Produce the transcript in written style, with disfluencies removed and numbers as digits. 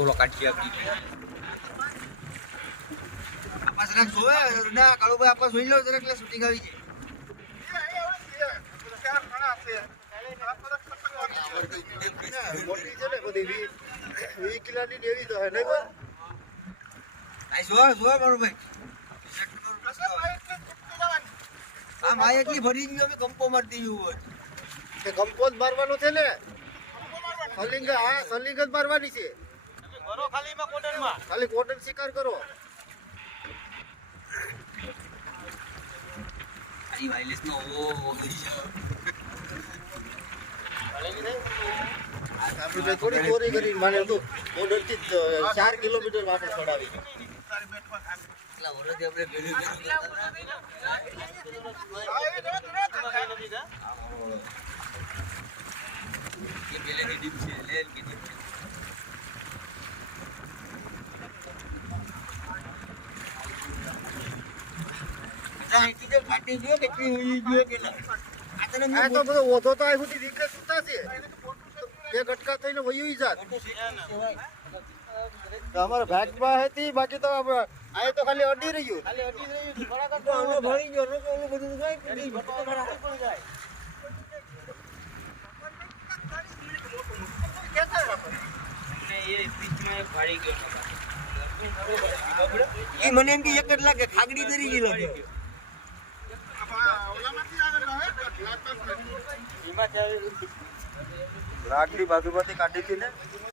ઓલો કાઢી આપી કાળુભાઈ આપા જોઈ લો એટલે શૂટિંગ આવી જાય મોટી છે ને બધી 20 કિલોની લેવી તો હે નહીં કોઈ આ જો મારો ભાઈ આ માય એટલી ભરી ગયો કે કંપો મારતી ગયું કે કંપો જ મારવાનો છે ને સલિંગ હા સલિંગ જ મારવાની છે કરો ખાલી માં કોટનમાં ખાલી કોટન શિકાર કરો આઈ વાયલેસ નો ઓ આપણે થોડી ચોરી કરી માને તો બોર્ડર થી 4 કિલોમીટર વાપસ છોડાવી એટલા વર્ષથી આપણે ભેળું ये बेले की डिप से लेन की डिप જા ઈટી જે ફાટી ગયો કેટલી હોઈ ગયો કે આ તો બધો ઓધો તો આ સુધી દીકરે સુતા છે બે ગટકા થઈને વયું જાત અમારા ભાગમાં હતી બાકી તો આ તો ખાલી અડી રહ્યું થોડા તો ઓલો ભરી ગયો ઓલું બધું જાય પડી ભટકો ભરા પડી જાય મને એમ કે એક જ લાગે ખાગડી તરી ગઈ લાગે લાકડી બાજુમાંથી કાઢી હતી ને